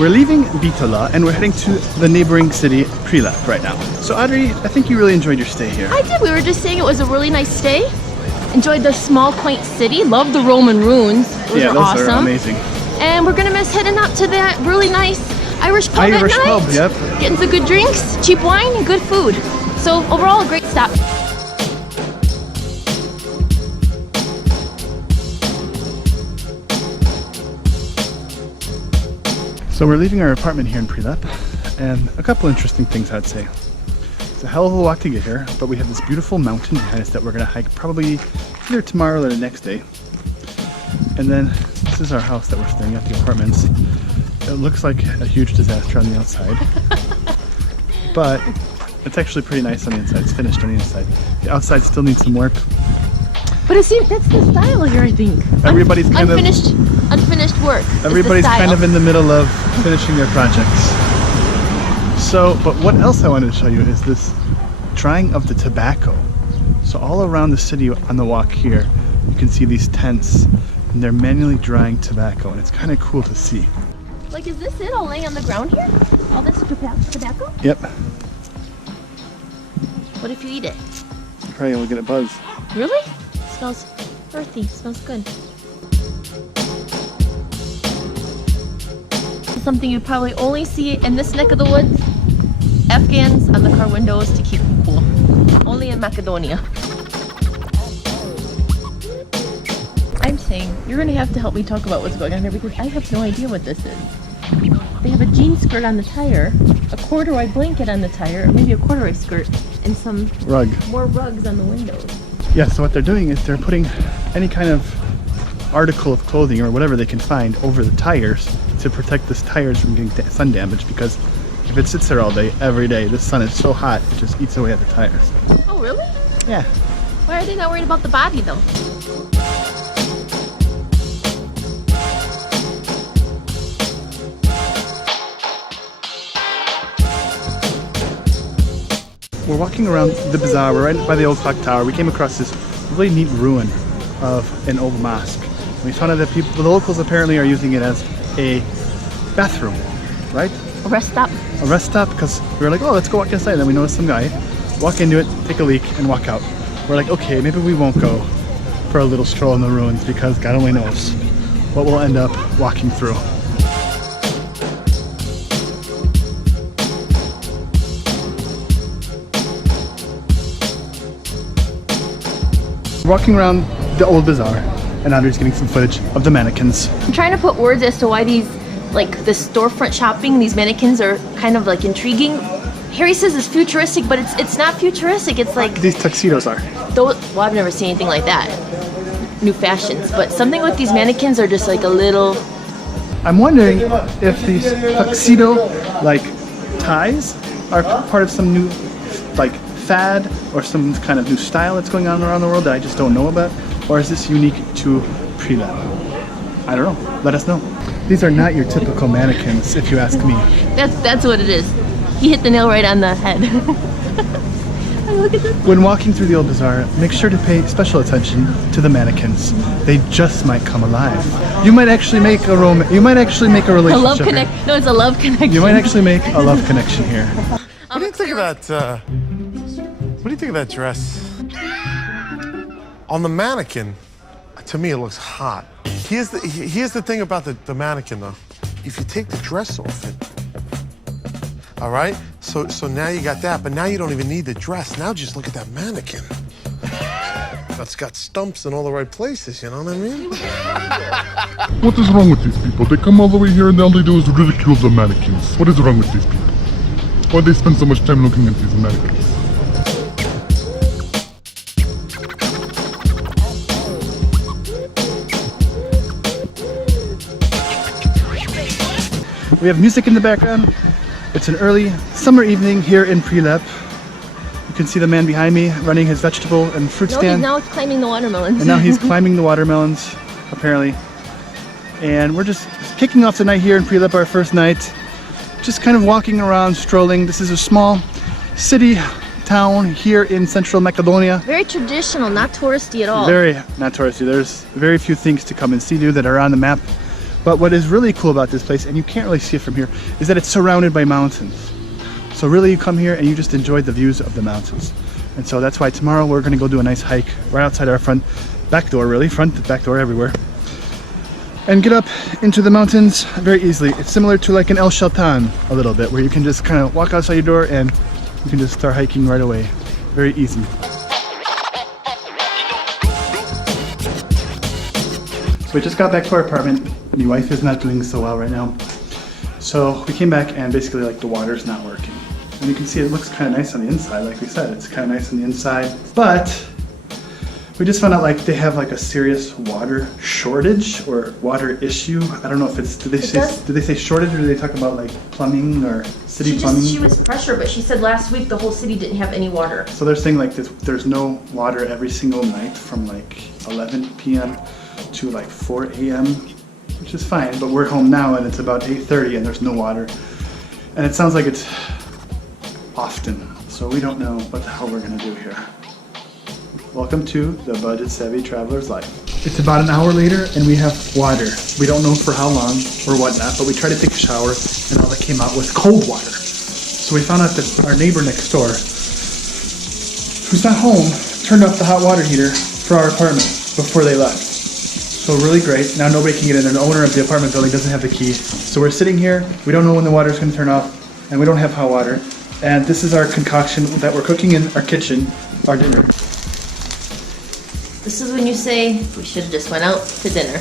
We're leaving Bitola and we're heading to the neighboring city, Prilep, right now. So Audrey, I think you really enjoyed your stay here. I did. We were just saying it was a really nice stay. Enjoyed the small, quaint city. Loved the Roman ruins. Those are awesome. Are amazing. And we're gonna miss heading up to that really nice Irish pub at night. Pub, yep. Getting some good drinks, cheap wine, and good food. So overall, a great stop. So we're leaving our apartment here in Prilep, and a couple interesting things I'd say. It's a hell of a walk to get here, but we have this beautiful mountain behind us that we're gonna hike probably either tomorrow or the next day. And then this is our house that we're staying at, the apartments. It looks like a huge disaster on the outside, but it's actually pretty nice on the inside. It's finished on the inside. The outside still needs some work. But it seems that's the style here, I think. Everybody's unfinished work. Everybody's kind of in the middle of finishing their projects. So, but what else I wanted to show you is this drying of the tobacco. So all around the city on the walk here, you can see these tents, and they're manually drying tobacco, and it's kind of cool to see. Like, is this it all laying on the ground here? All this tobacco? Yep. What if you eat it? Probably will get a buzz. Really? Smells earthy. Smells good. Something you probably only see in this neck of the woods. Afghans on the car windows to keep them cool. Only in Macedonia. I'm saying you're gonna have to help me talk about what's going on here because I have no idea what this is. They have a jean skirt on the tire, a corduroy blanket on the tire, or maybe a corduroy skirt, and some more rugs on the windows. Yeah, so what they're doing is they're putting any kind of article of clothing or whatever they can find over the tires to protect the tires from getting sun damage, because if it sits there all day, every day, the sun is so hot, it just eats away at the tires. Oh, really? Yeah. Why are they not worried about the body, though? We're walking around the bazaar. We're right by the old clock tower. We came across this really neat ruin of an old mosque. We found out that the locals apparently are using it as a bathroom, right? A rest stop. A rest stop, because we were like, oh, let's go walk inside. Then we noticed some guy walk into it, take a leak, and walk out. We're like, okay, maybe we won't go for a little stroll in the ruins because God only knows what we'll end up walking through. Walking around the old bazaar, and Andre's getting some footage of the mannequins. I'm trying to put words as to why these, like the storefront shopping, these mannequins are kind of like intriguing. Harry says it's futuristic, but it's not futuristic. It's like these tuxedos are. Well, I've never seen anything like that. New fashions, but something with these mannequins are just like a little. I'm wondering if these tuxedo like ties are part of some new like fad or some kind of new style that's going on around the world that I just don't know about, or is this unique to Prilep? I don't know. Let us know. These are not your typical mannequins, if you ask me. That's what it is. He hit the nail right on the head. Look at this. When walking through the old bazaar, make sure to pay special attention to the mannequins. They just might come alive. You might actually make a relationship. A love connection. No, it's a love connection. You might actually make a love connection here. What do you think of that? What do you think of that dress? On the mannequin, to me it looks hot. Here's the thing about the mannequin though. If you take the dress off it, all right? So now you got that, but now you don't even need the dress. Now just look at that mannequin. That's got stumps in all the right places, you know what I mean? What is wrong with these people? They come all the way here and all they do is ridicule the mannequins. What is wrong with these people? Why do they spend so much time looking at these mannequins? We have music in the background. It's an early summer evening here in Prilep. You can see the man behind me running his vegetable and fruit stand. Now he's climbing the watermelons. And now he's climbing the watermelons, apparently. And we're just kicking off the night here in Prilep, our first night. Just kind of walking around, strolling. This is a small city, town here in central Macedonia. Very traditional, not touristy at all. Very not touristy. There's very few things to come and see new that are on the map. But what is really cool about this place, and you can't really see it from here, is that it's surrounded by mountains. So really you come here and you just enjoy the views of the mountains. And so that's why tomorrow we're gonna go do a nice hike right outside our back door, really, front, back door, everywhere. And get up into the mountains very easily. It's similar to like an El Sheltan a little bit, where you can just kind of walk outside your door and you can just start hiking right away. Very easy. So we just got back to our apartment. My wife is not doing so well right now. So we came back and basically like the water's not working. And you can see it looks kind of nice on the inside, like we said, it's kind of nice on the inside. But we just found out like they have like a serious water shortage or water issue. I don't know if it's, did they say shortage or do they talk about like plumbing or city plumbing? She was pressure, but she said last week the whole city didn't have any water. So they're saying like there's no water every single night from like 11 p.m. to like 4 a.m., which is fine, but we're home now and it's about 8:30 and there's no water. And it sounds like it's often, so we don't know what the hell we're gonna do here. Welcome to the Budget Savvy Traveler's Life. It's about an hour later and we have water. We don't know for how long or whatnot, but we tried to take a shower and all that came out was cold water. So we found out that our neighbor next door, who's not home, turned off the hot water heater for our apartment before they left. So really great. Now nobody can get in, and the owner of the apartment building doesn't have the key. So we're sitting here, we don't know when the water's gonna turn off, and we don't have hot water. And this is our concoction that we're cooking in our kitchen, our dinner. This is when you say, we should have just went out to dinner.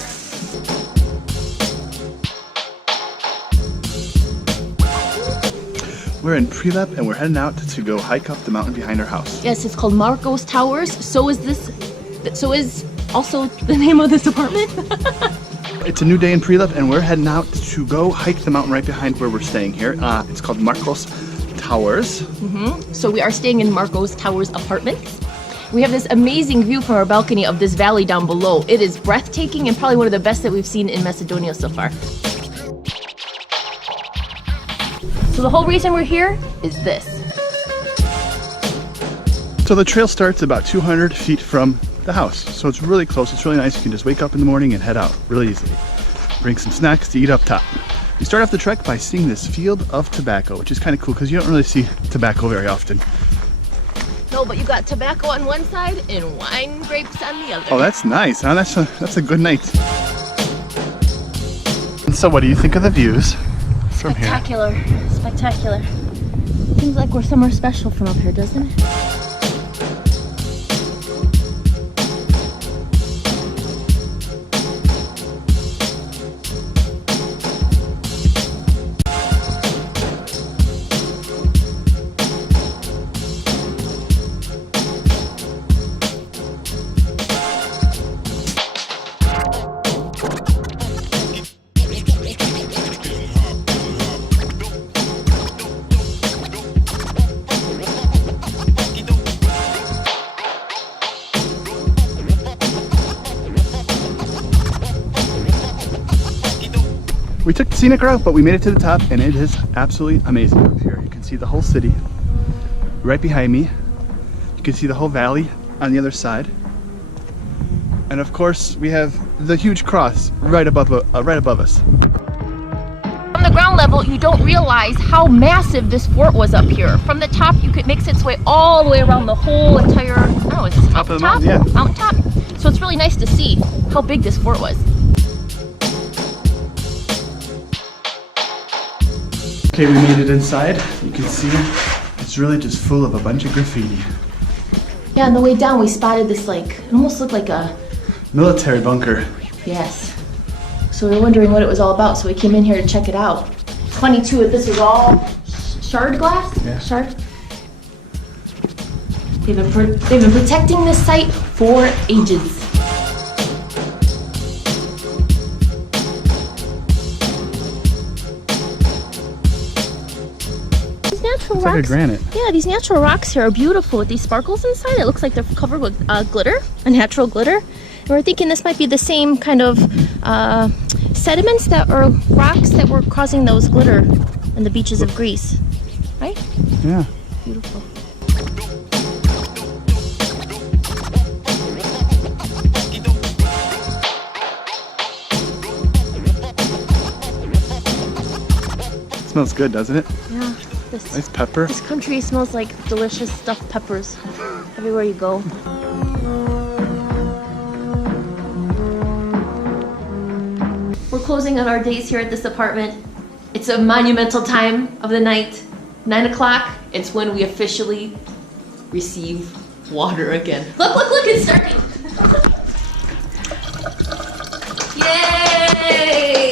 We're in Prilep and we're heading out to go hike up the mountain behind our house. Yes, it's called Marcos Towers. So is also the name of this apartment. It's a new day in Prilep and we're heading out to go hike the mountain right behind where we're staying here. It's called Marcos Towers. So we are staying in Marcos Towers apartments. We have this amazing view from our balcony of this valley down below. It is breathtaking and probably one of the best that we've seen in Macedonia so far. So the whole reason we're here is this. So the trail starts about 200 feet from the house. So it's really close, it's really nice. You can just wake up in the morning and head out really easily. Bring some snacks to eat up top. We start off the trek by seeing this field of tobacco, which is kind of cool because you don't really see tobacco very often. No, but you got tobacco on one side and wine grapes on the other. Oh, that's nice, huh? That's a good night. And so what do you think of the views from here? Spectacular, spectacular. Seems like we're somewhere special from up here, doesn't it? We took the scenic route, but we made it to the top and it is absolutely amazing up here. You can see the whole city right behind me. You can see the whole valley on the other side. And of course, we have the huge cross right above us. From the ground level, you don't realize how massive this fort was up here. From the top, it makes its way all the way around the whole entire, is this Top of the mountain? mountain, yeah. Mountain top. So it's really nice to see how big this fort was. Okay, we made it inside. You can see it's really just full of a bunch of graffiti. Yeah, on the way down, we spotted this it almost looked like a Military bunker. Yes. So we were wondering what it was all about, so we came in here to check it out. It's funny too, this was all shard glass? Yeah. Shard? They've been protecting this site for ages. These natural It's rocks. like a granite. Yeah, these natural rocks here are beautiful with these sparkles inside. It looks like they're covered with glitter, a natural glitter. And we're thinking this might be the same kind of sediments or rocks that were causing those glitter in the beaches of Greece, right? Yeah. Beautiful. smells good, doesn't it? Yeah. Nice pepper. This country smells like delicious stuffed peppers everywhere you go. We're closing on our days here at this apartment. It's a monumental time of the night. 9 o'clock, it's when we officially receive water again. Look, look, look, it's starting. Yay!